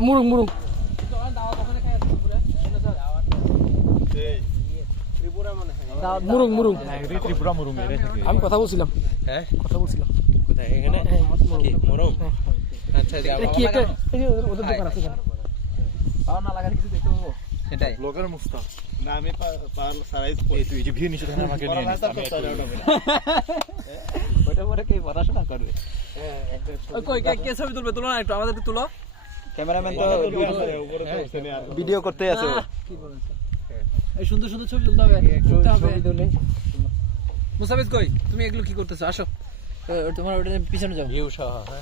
মুরুং মুরুং মুরুং মুরুং ত্রিপুরা মুরুং আমি কথা বলছিলাম হ্যাঁ কথা বলছিলাম কোথায় এখানে কি মোরং আচ্ছা যাও কি একটা এই যে ওদের দোকান আছে এখানে না লাগার কিছু দেখতে পাবো সেটাই ব্লগার মুস্তাক না আমি পার সারাইজ এই তুই যে ভিডিও নিচে দেখেন আমাকে নিয়ে নিস ওটা পরে কি পড়াশোনা করবে কই কে ছবি তুলবে তুলো না একটু আমাদেরকে তুলো ক্যামেরাম্যান তো ভিডিও করতে আছে কি বলছো এই সুন্দর সুন্দর ছবি তুলতে হবে ছবি তুলে মুসাফিজ কই তুমি এগুলো কি করতেছো আসো তোমার ওটা পিছনে যাও ভিউ সহ